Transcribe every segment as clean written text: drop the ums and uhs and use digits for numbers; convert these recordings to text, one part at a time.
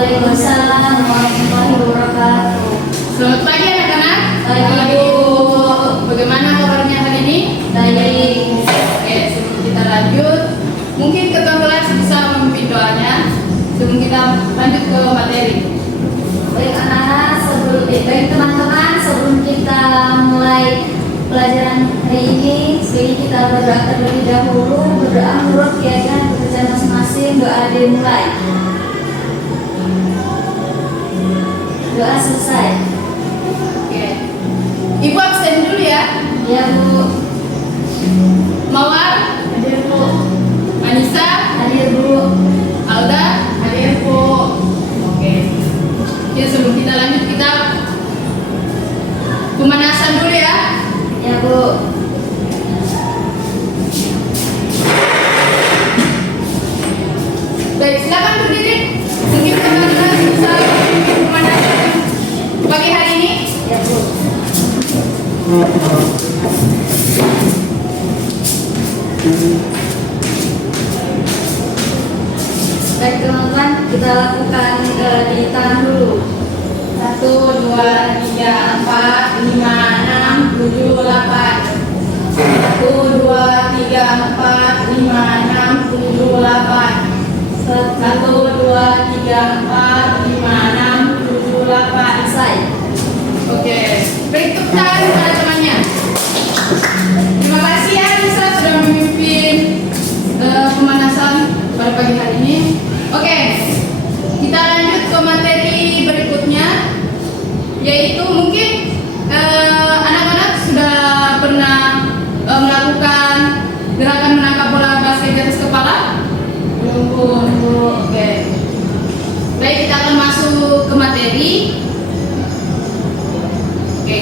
Waalaikumsalam warahmatullahi wabarakatuh. Selamat pagi anak-anak. Pagi, Bu. Bagaimana kabarnya hari ini? Baik. Oke, sebelum kita lanjut, mungkin ketua kelas bisa memimpin doanya sebelum kita lanjut ke materi. Baik anak-anak, baik teman-teman, sebelum kita mulai pelajaran hari ini, sebaiknya kita berdoa terlebih dahulu. Berdoa menurut keyakinan kepercayaan masing-masing. Doa dimulai. Doa selesai. Oke. Ibu absen dulu ya. Ya, Bu. Mawar, Hadir, Bu. Anissa, Hadir, Bu. Alda, Hadir, Bu. Oke. Oke, sebelum kita lanjut kita pemanasan dulu ya. Ya, Bu. Baik, silakan berdiri. Mungkin teman-teman bisa memimpin pemanasan pagi hari ini. Ya, Bu. Baik teman-teman, kita lakukan dihitung dulu. 1, 2, 3, 4, 5, 6, 7, 8. 1, 2, 3, 4, 5, 6, 7, 8. 1, 2, 3, 4, 5, 6, 7, 8. Selesai. Oke, baik tepuk tangan pada temannya. Terima kasih ya Nisa sudah memimpin pemanasan pada pagi hari ini. Oke, kita lanjut ke materi berikutnya, yaitu mungkin anak-anak sudah pernah melakukan gerakan menangkap bola basket di atas kepala? Belum. Oke. Baik, kita akan masuk ke materi. Oke.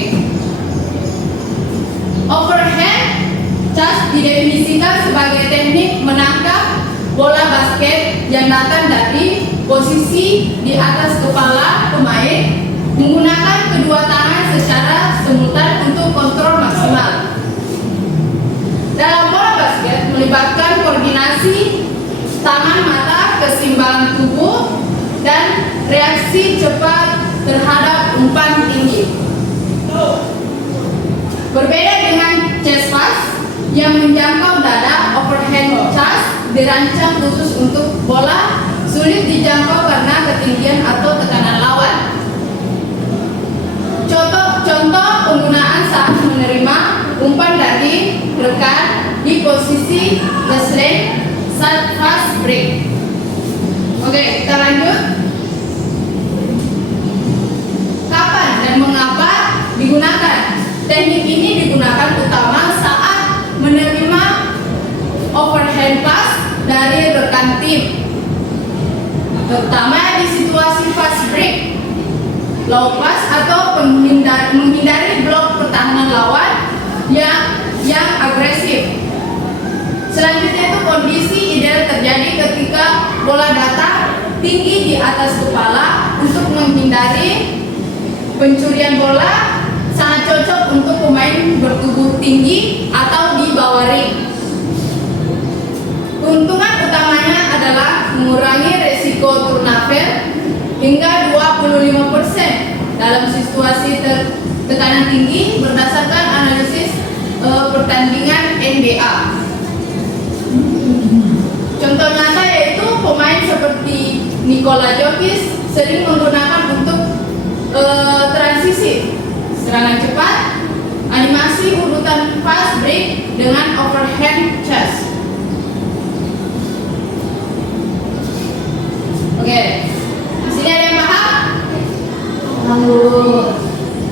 Overhand catch didefinisikan sebagai teknik menangkap bola basket yang datang dari posisi di atas kepala pemain menggunakan kedua tangan secara simultan untuk kontrol maksimal. Dalam bola basket melibatkan koordinasi tangan, mata, keseimbangan tubuh, dan reaksi cepat terhadap umpan tinggi. Berbeda dengan chest pass yang menjangkau dada, overhand catch dirancang khusus untuk bola sulit dijangkau karena ketinggian atau tekanan lawan. Contoh penggunaan saat menerima umpan dari rekan di posisi baseline saat fast break. Oke, kita lanjut. Kapan dan mengapa digunakan? Teknik ini digunakan utama saat menerima overhand pass dari rekan tim, terutama di situasi fast break, low pass atau menghindari blok pertahanan lawan yang agresif. Selanjutnya itu kondisi ideal terjadi ketika bola datang tinggi di atas kepala untuk menghindari pencurian bola. Sangat cocok untuk pemain bertubuh tinggi atau di bawah ring. Keuntungan utamanya adalah mengurangi resiko turnover hingga 25% dalam situasi tekanan tinggi berdasarkan analisis pertandingan NBA. Contoh nyata yaitu pemain seperti Nikola Jokic sering menggunakan untuk transisi, serangan cepat, animasi urutan fast break dengan overhand catch. Oke, di sini ada yang paham? Paham, Bu.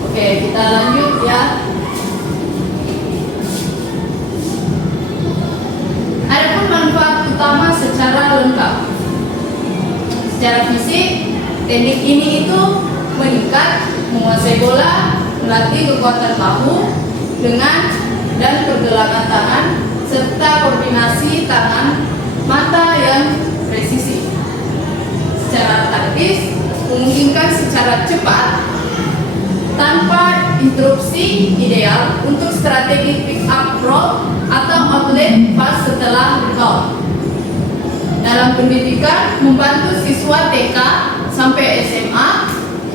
Oke, kita lanjut ya. Adapun manfaat utama secara lengkap. Secara fisik, teknik ini itu meningkat, menguasai bola, melatih kekuatan bahu dengan dan pergelangan tangan serta koordinasi tangan mata yang presisi. Secara taktis, memungkinkan secara cepat tanpa interupsi ideal untuk strategi pick up roll atau outlet pass setelah recall. Dalam pendidikan, membantu siswa TK sampai SMA,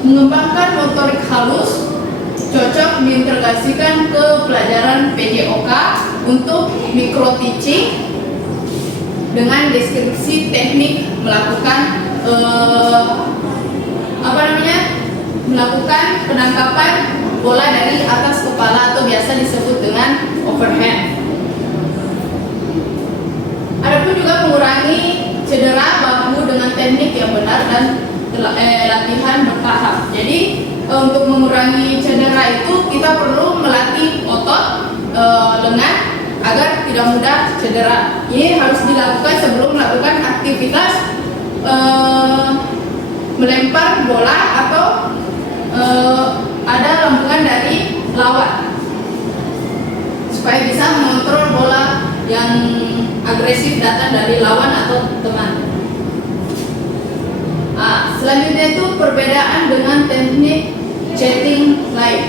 mengembangkan motorik halus, cocok diintegrasikan ke pelajaran PJOK untuk micro teaching dengan deskripsi teknik melakukan melakukan penangkapan bola dari atas kepala atau biasa disebut dengan overhand. Adapun juga mengurangi cedera bahu dengan teknik yang benar dan latihan bertahap. Jadi untuk mengurangi cedera itu kita perlu melatih otot lengan agar tidak mudah cedera. Ini harus dilakukan sebelum melakukan aktivitas melempar bola atau ada lambungan dari lawan, supaya bisa mengontrol bola yang agresif datang dari lawan atau teman. Selanjutnya itu perbedaan dengan teknik chatting lain.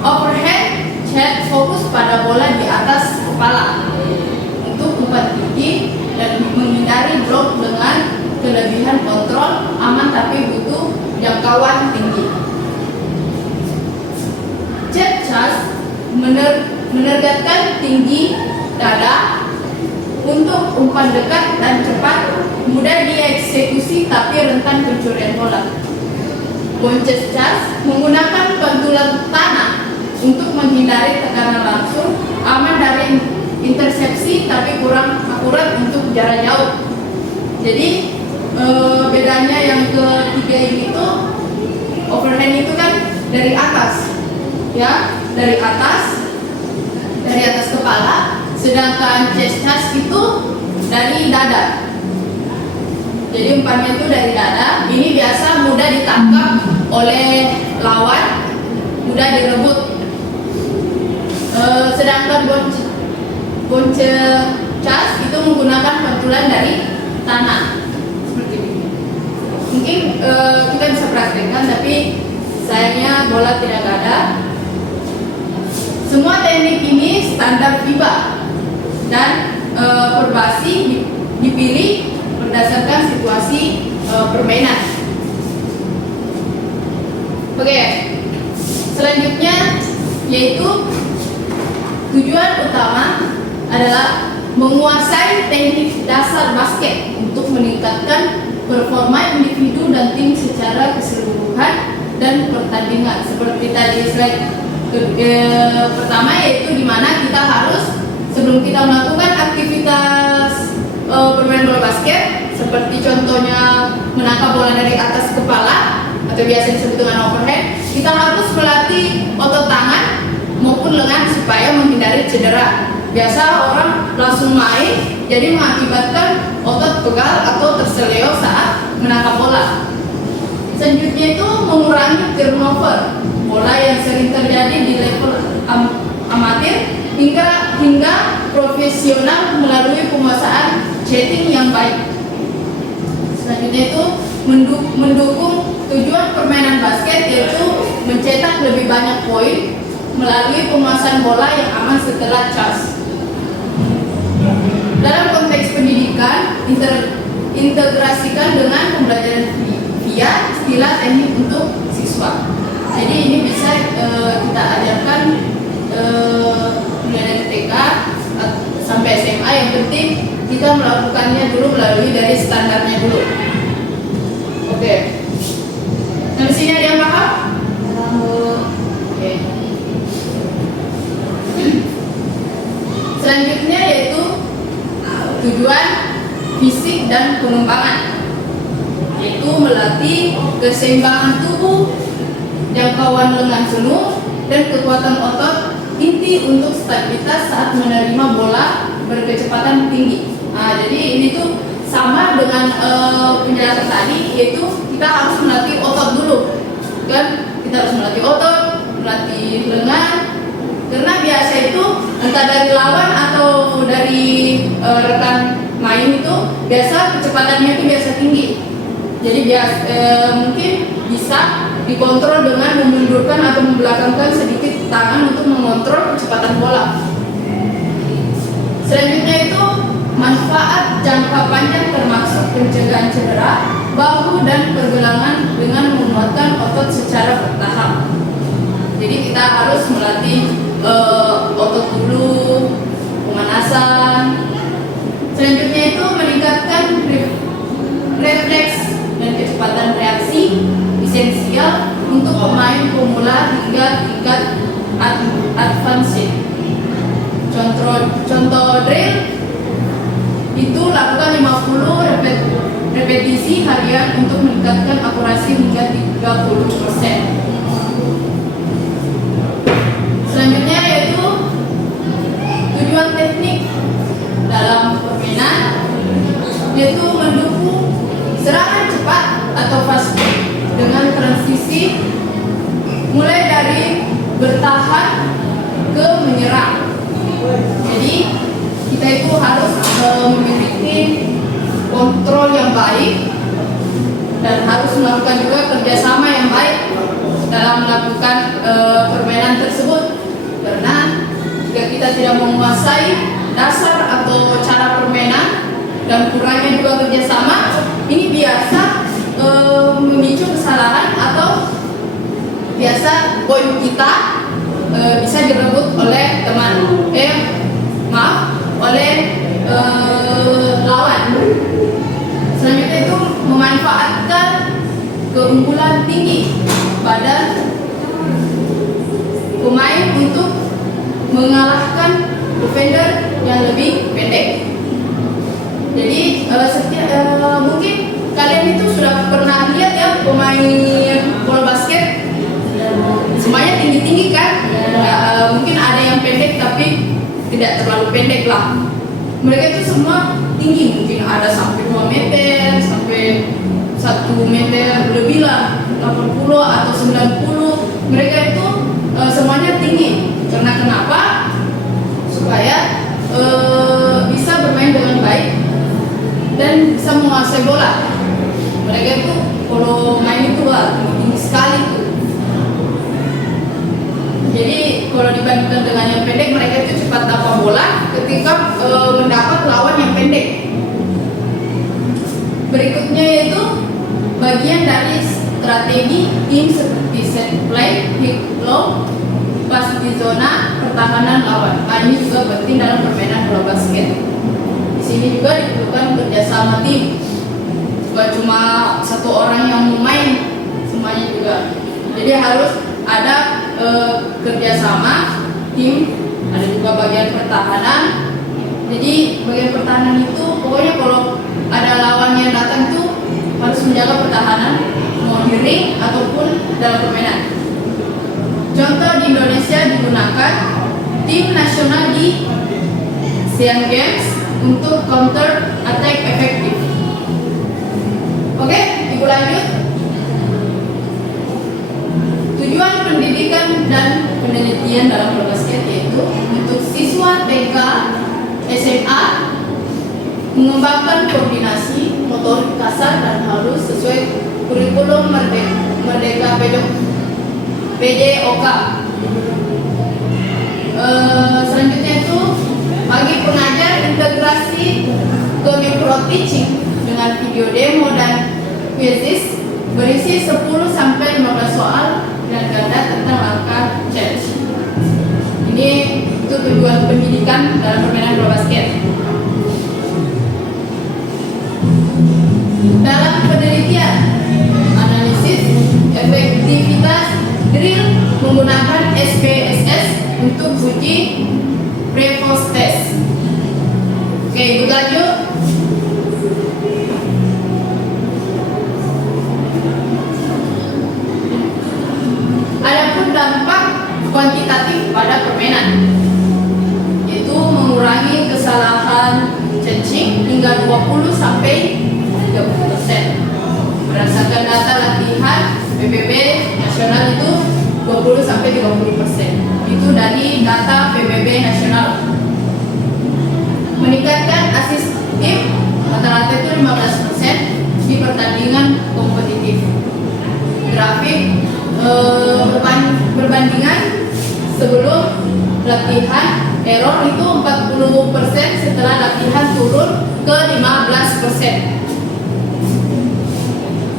Overhead chat fokus pada bola di atas kepala untuk umpan tinggi dan menghindari blok dengan kelebihan kontrol, aman tapi butuh jangkauan tinggi. Chat charge menegaskan tinggi dada untuk umpan dekat dan cepat, mudah dieksekusi tapi rentan pencurian bola. Bounce charge menggunakan pantulan tanah untuk menghindari tekanan langsung, aman dari intersepsi tapi kurang akurat untuk jarak jauh. Jadi bedanya yang ketiga ini tuh, overhand itu kan dari atas, ya, dari atas kepala, sedangkan chest charge itu dari dada. Jadi umpannya itu dari dada. Ini biasa mudah ditangkap oleh lawan, mudah direbut. Sedangkan bounce charge itu menggunakan pantulan dari tanah. Seperti ini. Mungkin kita bisa praktekkan, tapi sayangnya bola tidak ada. Semua teknik ini standar FIBA dan perbasi dipilih berdasarkan situasi permainan. Oke, selanjutnya yaitu tujuan utama adalah menguasai teknik dasar basket untuk meningkatkan performa individu dan tim secara keseluruhan dan pertandingan. Seperti tadi slide pertama, yaitu dimana kita harus sebelum kita melakukan aktivitas bermain bola basket, seperti contohnya menangkap bola dari atas kepala atau biasa disebut dengan overhead, kita harus melatih otot tangan maupun lengan supaya menghindari cedera. Biasa orang langsung main, jadi mengakibatkan otot pegal atau terseleo saat menangkap bola. Selanjutnya itu mengurangi turnover bola yang sering terjadi di level amatir hingga profesional melalui penguasaan chatting yang baik. Selanjutnya itu mendukung tujuan permainan basket, yaitu mencetak lebih banyak poin melalui penguasaan bola yang aman setelah charge. Dalam konteks pendidikan, integrasikan dengan pembelajaran via istilah teknik untuk siswa. Jadi ini bisa kita ajarkan dari TK sampai SMA. Yang penting kita melakukannya dulu melalui dari standarnya dulu. Oke. Sampai sini ada yang paham? Oke. Selanjutnya yaitu tujuan fisik dan pengembangan, yaitu melatih keseimbangan tubuh, jangkauan lengan jenuh, dan kekuatan otot inti untuk stabilitas saat menerima bola berkecepatan tinggi. Jadi ini tuh sama dengan penjelasan tadi, yaitu kita harus melatih otot dulu, kan? Kita harus melatih otot, melatih lengan, karena biasa itu entah dari lawan atau dari rekan main itu biasa kecepatannya itu biasa tinggi. Jadi mungkin bisa dikontrol dengan memundurkan atau membelakangkan sedikit tangan untuk mengontrol kecepatan bola. Selanjutnya itu manfaat jangka panjang termasuk pencegahan cedera, bahu dan pergelangan dengan menguatkan otot secara bertahap. Jadi kita harus melatih otot dulu, pemanasan. Selanjutnya itu meningkatkan refleks dan kecepatan reaksi, esensial untuk pemain pemula hingga tingkat advanced. Contoh drill itu lakukan 50 repetisi harian untuk meningkatkan akurasi hingga 30%. Selanjutnya yaitu tujuan teknik dalam permainan, yaitu mendukung serangan cepat atau fast break dengan transisi mulai dari bertahan ke menyerang. Jadi kita itu harus memiliki kontrol yang baik dan harus melakukan juga kerjasama yang baik dalam melakukan permainan tersebut. Karena jika kita tidak menguasai dasar atau cara permainan dan kurangnya juga kerjasama, ini biasa memicu kesalahan atau biasa poin kita bisa direbut oleh oleh lawan. Selanjutnya itu memanfaatkan keunggulan tinggi pada pemain untuk mengalahkan defender yang lebih pendek. Jadi mungkin kalian itu sudah pernah lihat ya pemain bola basket, semuanya tinggi-tinggi kan? Mungkin ada yang pendek tapi tidak terlalu pendek lah. Mereka itu semua tinggi, mungkin ada sampai 2 meter, sampai 1 meter lebih lah, 80 atau 90. Mereka itu semuanya tinggi. Karena kenapa? Supaya bisa bermain dengan baik dan bisa menguasai bola. Mereka itu kalau main itu tinggi sekali tuh. Jadi kalau dibandingkan dengan yang pendek, mereka itu cepat dapat bola ketika mendapat lawan yang pendek. Berikutnya yaitu bagian dari strategi tim seperti set play, hit low, pas di zona pertahanan lawan. Ini juga penting dalam permainan bola basket. Di sini juga diperlukan kerjasama tim. Bukan cuma satu orang yang main, semuanya juga. Jadi harus ada kerjasama tim, ada juga bagian pertahanan. Jadi bagian pertahanan itu pokoknya kalau ada lawan yang datang tuh harus menjaga pertahanan, mau di ring ataupun dalam permainan. Contoh di Indonesia digunakan tim nasional di Asian Games untuk counter attack efektif. Oke, ibu lanjut. Tujuan pendidikan dan penelitian dalam bola basket yaitu untuk siswa TK, SMA mengembangkan koordinasi, motorik kasar dan halus sesuai kurikulum Merdeka PJOK. Selanjutnya itu bagi pengajar integrasi ke micro teaching dengan video demo dan quizzes berisi 10-15 soal dan data tentang langkah challenge. Ini itu tujuan pendidikan dalam permainan bola basket. Dalam penelitian, analisis efektivitas drill menggunakan SPSS untuk uji pre-post test. Oke, ibu lanjut. Adapun dampak kuantitatif pada permainan, yaitu mengurangi kesalahan catching hingga 20 sampai 30%. Berdasarkan data latihan PBB nasional itu 20 sampai 30%. Itu dari data PBB nasional. Meningkatkan asis tim rata-rata itu 15% di pertandingan kompetitif. Grafik perbandingan sebelum latihan error itu 40%, setelah latihan turun ke 15%.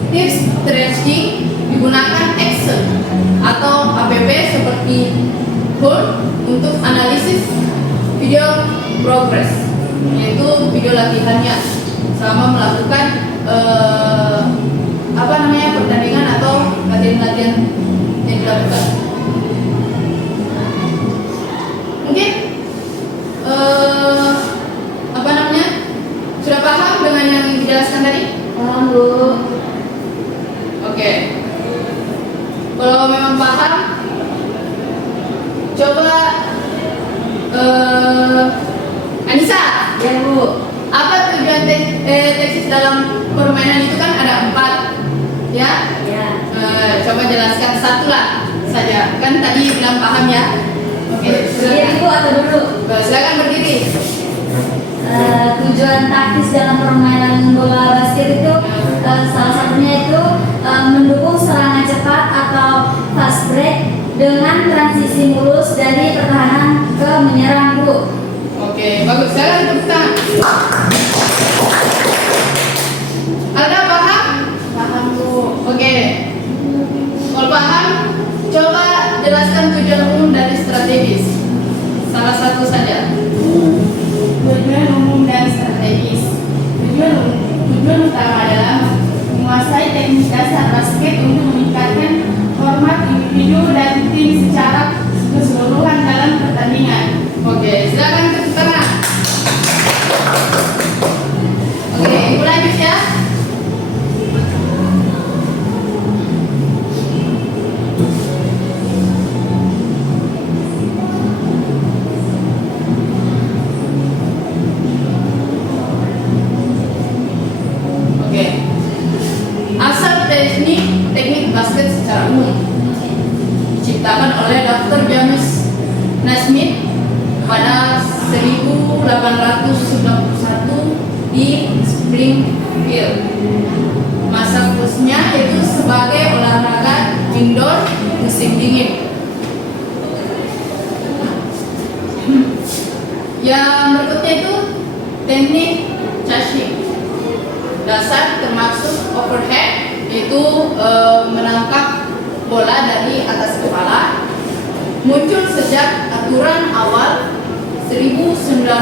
tips stretching digunakan Excel atau app seperti Word untuk analisis video progress, yaitu video latihannya selama melakukan pertandingan atau latihan-latihan yang dilakukan. Mungkin sudah paham dengan yang dijelaskan tadi? Paham, Bu. Oke. Kalau memang paham, coba Anissa, Ya, Bu. apa tujuan tesis dalam permainan itu? Kan ada 4, ya? Ya. Coba jelaskan satu lah saja. Kan tadi bilang paham ya? Oke, Berdiri, Bu, atau duduk? silakan berdiri. Tujuan taktis dalam permainan bola basket itu salah satunya itu mendukung serangan cepat atau fast break dengan transisi mulus dari pertahanan ke menyerang, Bu. Oke, bagus. Silakan tepuk tangan. Ada paham? Paham, Bu. Oke. Kalau paham, coba jelaskan tujuan umum dari strategis. Salah satu saja. Tujuan umum dan strategis. Tujuan utama adalah menguasai teknik dasar basket untuk meningkatkan format individu dan tim secara keseluruhan dalam pertandingan. Oke, silakan tepuk tangan. Oke, ibu lanjut ya. Oke. Asal teknik basket secara umum diciptakan oleh Dr. James Naismith pada 1891 di Springfield. Masa khususnya yaitu sebagai olahraga indoor musim dingin. Yang berikutnya itu teknik chasing. Dasar termasuk overhead, yaitu menangkap bola dari atas kepala. Muncul sejak aturan awal 1992,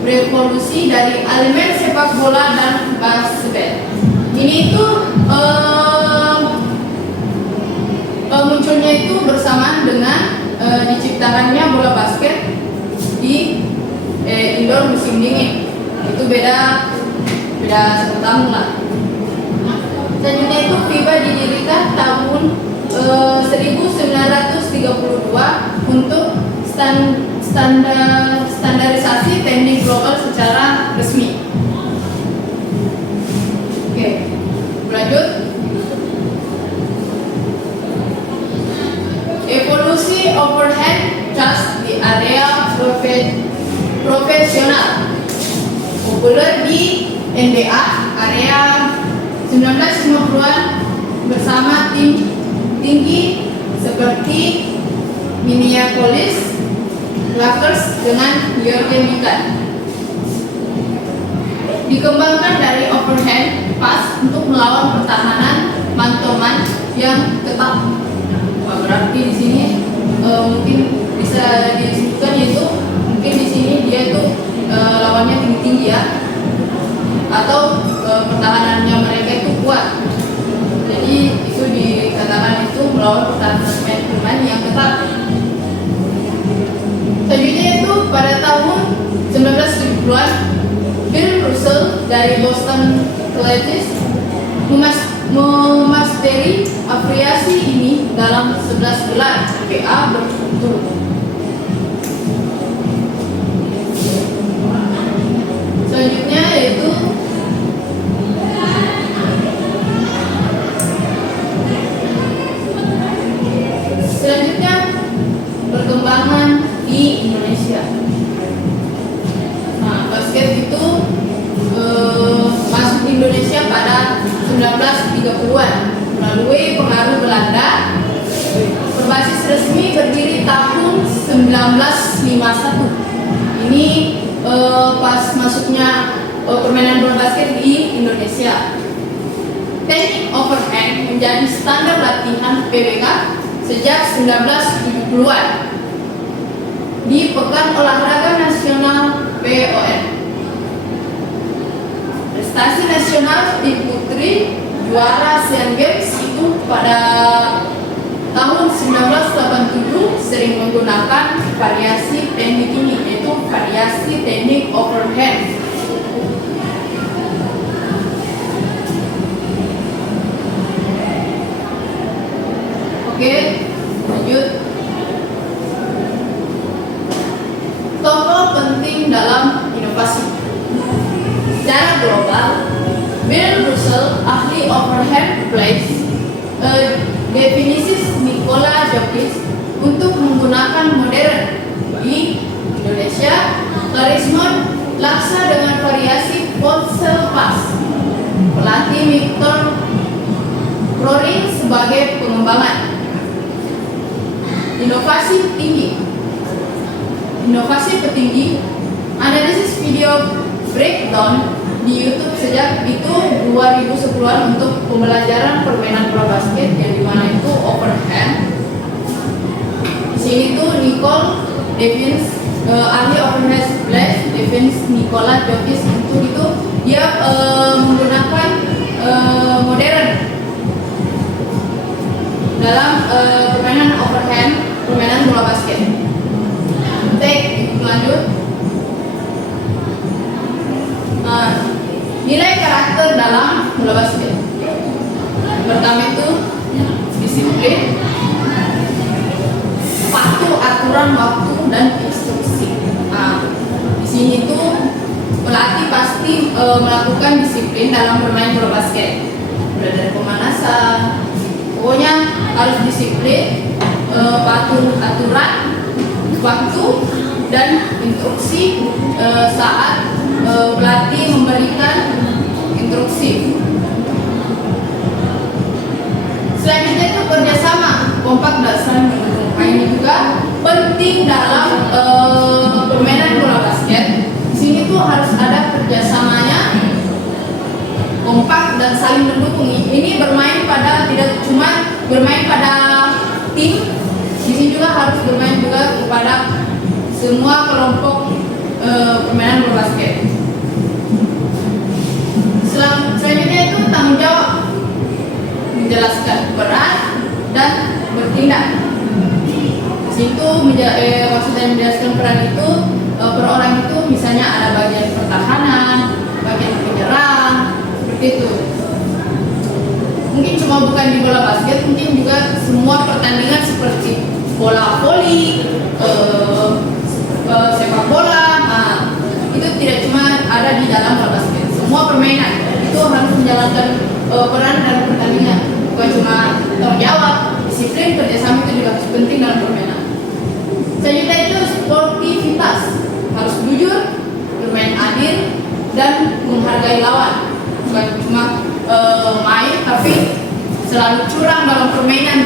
berevolusi dari elemen sepak bola dan basket. Ini itu munculnya itu bersamaan dengan diciptakannya bola basket di indoor musim dingin. Itu beda satu tahun lah. Selanjutnya itu FIBA didirikan tahun 1932 untuk standarisasi teknik global secara resmi. Oke, lanjut. Evolusi overhead just di area profesional, populer di NBA area 1950-an bersama tim tinggi seperti Minneapolis Lakers dengan Jurgen Mikan. Dikembangkan dari overhand pass untuk melawan pertahanan man-to-man yang ketat. Berarti di sini mungkin bisa disebutkan yaitu mungkin di sini dia itu lawannya tinggi-tinggi ya, atau pertahanannya mereka itu kuat. Jadi itu dikatakan itu melawan pertahanan pemain yang ketat. Selanjutnya itu pada tahun 1970-an, Bill Russell dari Boston Celtics memasteri variasi ini dalam 11 gelar NBA berturut-turut. Selanjutnya yaitu perkembangan di Indonesia. Nah, basket itu masuk di Indonesia pada 1930-an melalui pengaruh Belanda. Berbasis resmi berdiri tahun 1951. Ini pas masuknya permainan bola basket di Indonesia. Teknik overhand menjadi standar latihan PBK sejak 1970-an di Pekan Olahraga Nasional PON. Prestasi nasional tim putri juara Asian Games itu pada tahun 1987 sering menggunakan variasi teknik ini, yaitu variasi teknik overhand. Oke, lanjut. Tokoh penting dalam inovasi. Secara global, Bill Russell, ahli overhand plays, definisi Nikola Jokic untuk menggunakan modern. Di Indonesia, Larismon laksa dengan variasi ponsel pass. Pelatih Victor Roring sebagai pengembangan. Inovasi tinggi. Inovasi petinggi. Analisis video breakdown di YouTube sejak itu 2010-an untuk pembelajaran permainan bola basket yang dimana itu overhand. Di sini tuh Nicole Devins, ahli overhand splash, Devins Nikola Jokic itu dia menggunakan modern dalam permainan overhand, permainan bola basket. Lanjut. Nilai karakter dalam bola basket. Pertama itu disiplin, patuh aturan waktu dan instruksi. Di sini tuh pelatih pasti melakukan disiplin dalam bermain bola basket. Mulai dari pemanasan, pokoknya harus disiplin, patuh aturan, waktu dan instruksi saat pelatih memberikan instruksi. Selanjutnya itu kerjasama, kompak dan saling mendukung. Ini juga penting dalam permainan bola basket. Di sini tuh harus ada kerjasamanya, kompak dan saling mendukung. Ini bermain pada tidak cuma bermain pada tim, di sini juga harus bermain juga kepada semua kelompok permainan bola basket. Selanjutnya itu tanggung jawab, menjelaskan peran dan bertindak. Situ maksudnya menjelaskan peran itu per orang itu misalnya ada bagian pertahanan, bagian penyerang, seperti itu. Mungkin cuma bukan di bola basket, mungkin juga semua pertandingan seperti bola voli, sepak bola, itu tidak cuma ada di dalam bola basket. Semua permainan itu harus menjalankan peran dalam pertandingan, bukan cuma tanggung jawab, disiplin, kerjasama itu juga harus penting dalam permainan. Selanjutnya itu sportivitas, harus jujur, bermain adil dan menghargai lawan, bukan cuma main tapi selalu curang dalam permainan.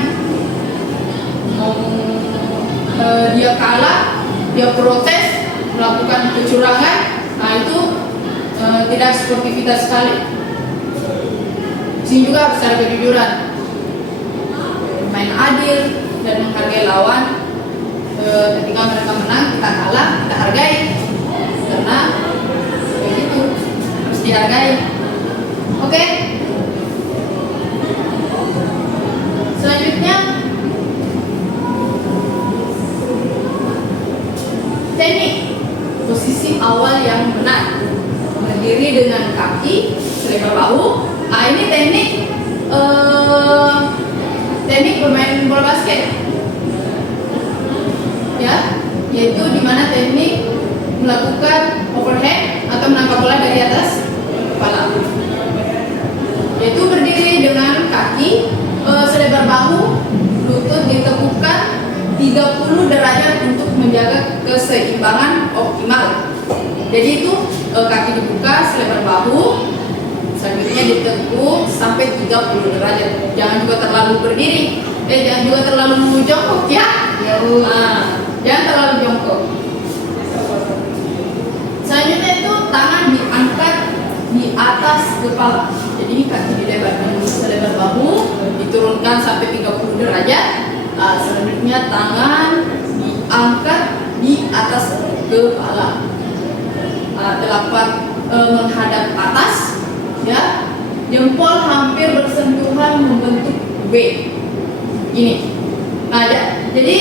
Dia kalah, dia protes, melakukan kecurangan, itu tidak sportivitas sekali. Di sini juga harus ada kejujuran, main adil dan menghargai lawan. Ketika mereka menang, kita kalah, kita hargai, karena begitu harus dihargai. Oke. Selanjutnya teknik posisi awal yang benar, berdiri dengan kaki selebar bahu. Ini teknik bermain bola basket, ya, yaitu dimana teknik melakukan overhead atau menangkap bola dari atas kepala, yaitu berdiri dengan kaki selebar bahu, lutut ditekukkan 30 derajat untuk menjaga keseimbangan optimal. Jadi itu kaki dibuka selebar bahu, selanjutnya ditekuk sampai 30 derajat. Jangan juga terlalu berdiri, jangan juga terlalu jongkok ya. Jangan terlalu jongkok. Selanjutnya itu tangan diangkat kepala. Jadi kaki dilebarkan selebar bahu, diturunkan sampai 30 derajat. Selanjutnya tangan diangkat di atas kepala. Telapak menghadap atas, ya. Jempol hampir bersentuhan membentuk W. Ini. Jadi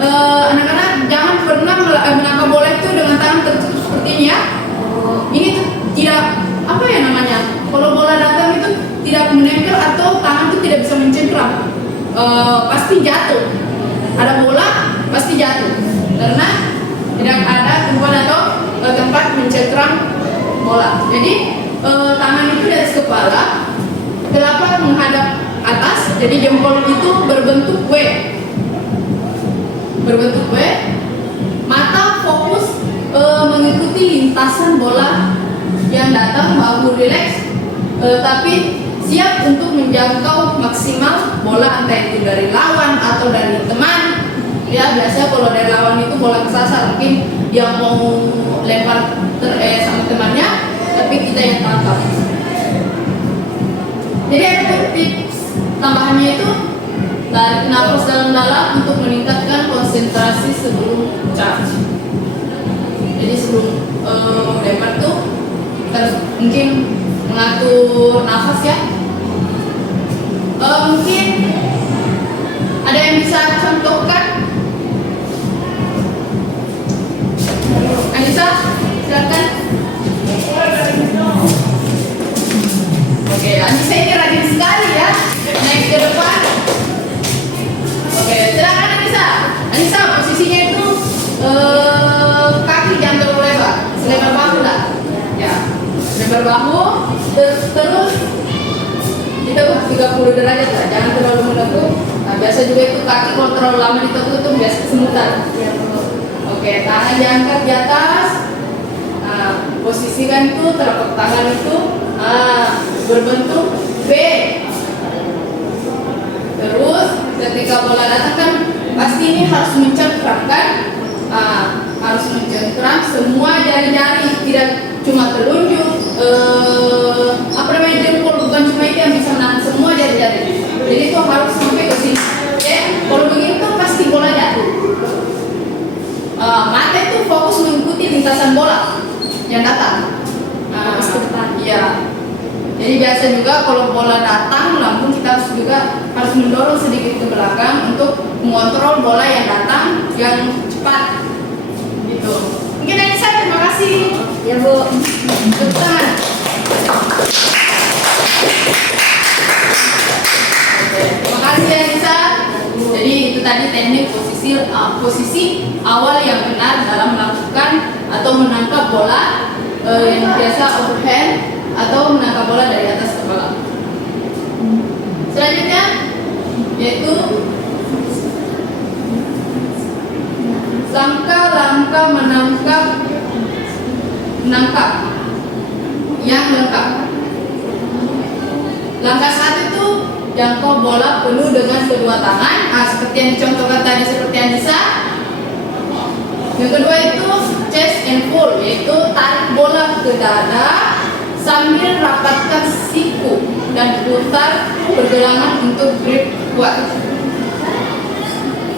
anak-anak jangan pernah menangkap bola itu dengan tangan tertutup seperti ini, ya. Ini tuh tidak apa ya namanya? Kalau bola datang itu tidak menempel atau tangan itu tidak bisa mencengkram. Pasti jatuh. Ada bola pasti jatuh karena tidak ada tumpuan atau tempat mencengkram bola. Jadi tangan itu dari kepala, telapak menghadap atas. Jadi jempol itu berbentuk W. Berbentuk W. Mata fokus mengikuti lintasan bola yang datang, bahu rileks, tapi siap untuk menjangkau maksimal bola, entah itu dari lawan atau dari teman. Ya, biasanya kalau dari lawan itu bola kesasar, mungkin dia mau lempar sama temannya, tapi kita yang tangkap. Jadi ada tips tambahannya itu tarik nafas dalam-dalam untuk meningkatkan konsentrasi sebelum charge. Jadi sebelum lempar tuh terus mungkin mengatur nafas, ya. Mungkin ada yang bisa contohkan? Anissa, silakan. Oke, Anissa ini rajin sekali, ya, naik ke depan. Oke, silakan Anissa. Anissa posisinya itu kaki jangan terlalu lebar, selebar bahu lah, ya. Selebar bahu, terus ditekuk 30 derajat lah, jangan terlalu menekuk. Nah, biasa juga itu kaki kalau terlalu lama ditekuk itu biasa kesemutan. Oke, tangan diangkat di atas. Nah, posisikan itu telapak tangan itu berbentuk V. Terus ketika bola datang kan pasti ini harus mencengkram, kan? Harus mencengkram semua jari-jari, tidak cuma telunjuk, jempol, bukan cuma itu yang bisa menahan semua jari-jari. Jadi itu harus sampai ke sini. Oke, kalau begitu pasti bola jatuh. Mata itu fokus mengikuti lintasan bola yang datang. Fokus ke depan. Iya. Jadi biasa juga kalau bola datang, lambung kita harus juga harus mendorong sedikit ke belakang untuk mengontrol bola yang datang yang cepat. Gitu. Mungkin dari saya, terima kasih. Ya, Bu. Tepuk tangan. Oke, terima kasih ya Nisa. Jadi itu tadi teknik posisi awal yang benar dalam melakukan atau menangkap bola yang biasa overhand atau menangkap bola dari atas kepala. Selanjutnya yaitu langkah-langkah menangkap yang lengkap. Langkah 1 itu jangkau bola penuh dengan kedua tangan, seperti yang dicontohkan tadi seperti Anissa. Yang kedua itu chest and pull, yaitu tarik bola ke dada sambil rapatkan siku dan putar pergelangan untuk grip kuat.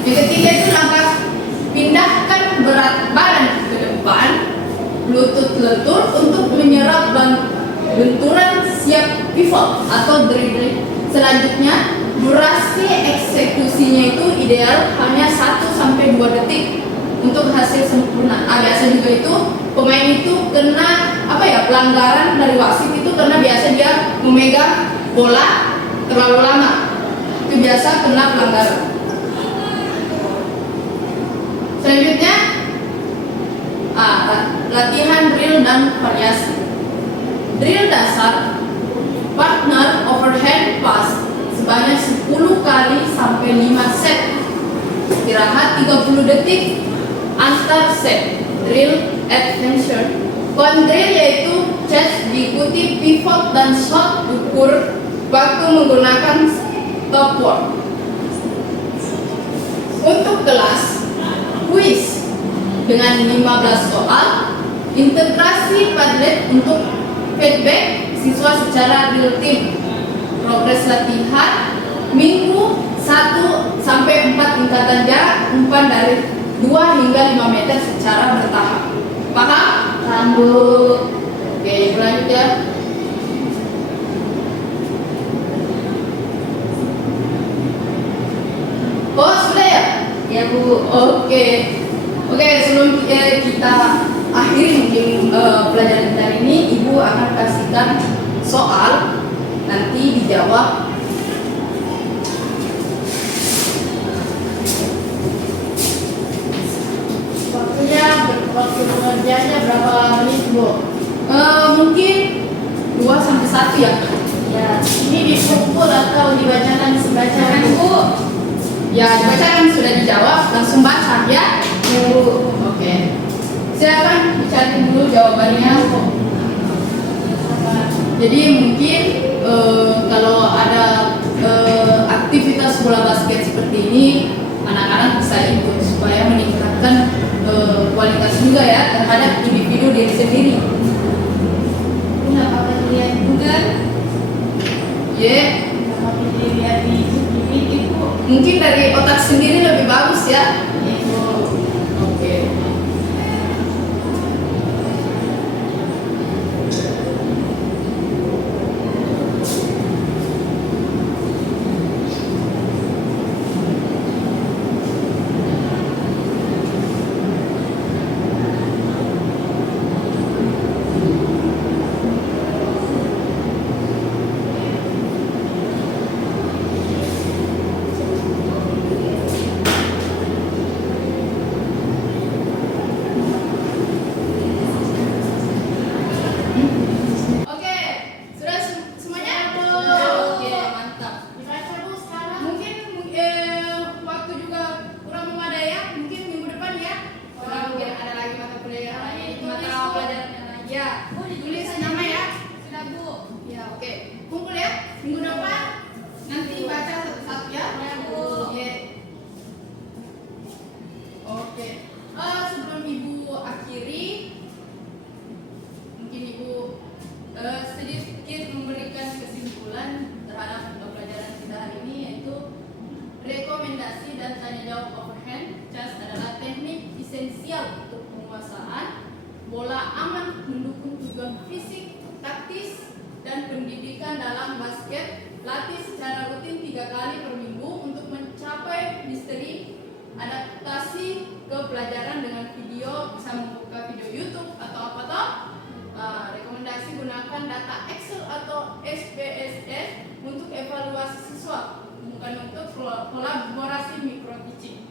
Yang ketiga itu langkah pindahkan berat badan ke depan, lutut lentur untuk menyerap benturan siap pivot atau dribbling. Selanjutnya, durasi eksekusinya itu ideal hanya 1-2 detik untuk hasil sempurna. Biasa juga itu pemain itu kena pelanggaran dari wasit itu karena biasa dia memegang bola terlalu lama. Itu biasa kena pelanggaran. Selanjutnya, latihan drill dan variasi. Drill dasar, partner overhand pass sebanyak 10 kali sampai 5 set. Istirahat 30 detik antar set. Drill adventure. Drill yaitu chest diikuti pivot dan shot ukur waktu menggunakan top work. Untuk kelas quiz dengan 15 soal, integrasi Padlet untuk feedback siswa secara real time. Progres latihan minggu 1 sampai 4 tingkatan jarak umpan dari 2 hingga 5 meter secara bertahap. Paham? Paham Bu. Oke, lanjut ya. Oh, sudah ya? Ya Bu. Oke. Oke, sebelum kita akhiri mungkin pelajaran kita ini, Ibu akan kasihkan soal, nanti dijawab. Waktu pengerjaannya berapa menit Bu? Mungkin 2 sampai 1 ya. Ya. Ini dipukul atau dibacakan Bacakan sebacakan Bu. Ya, dibacakan sudah dijawab, langsung baca ya. Ya Bu. Oke. Silakan dicari dulu jawabannya. Jadi mungkin kalau ada aktivitas bola basket seperti ini, anak-anak bisa ikut supaya meningkatkan kualitas juga ya terhadap individu diri sendiri. Kenapa dilihat juga? Kenapa dilihat di itu? Mungkin dari otak sendiri lebih bagus ya. Ibu. Oke. Oke, sudah semuanya? Oke, mantap. Dibaca Bu sekarang. Mungkin waktu juga kurang memadai ya. Mungkin minggu depan ya. Karena mungkin ada lagi mata kuliah yang lain, mata pelajaran yang lain. Ya, tulis nama ya. Sudah Bu. Ya, oke. Kumpul ya. Minggu depan nanti baca satu-satu ya. Ya, Bu. Oke. Oke. Sebelum Ibu akhiri, mungkin Ibu sedikit memberikan kesimpulan terhadap pelajaran kita hari ini, yaitu rekomendasi dan tanya jawab overhand chess adalah teknik esensial untuk penguasaan bola aman, mendukung tujuan fisik, taktis, dan pendidikan dalam basket. Latih secara rutin 3 kali per minggu untuk mencapai misteri adaptasi ke pelajaran dengan video, bisa membuka video YouTube atau apa toh. Rekomendasi gunakan data Excel atau SPSS untuk evaluasi siswa, bukan untuk kolaborasi micro teaching.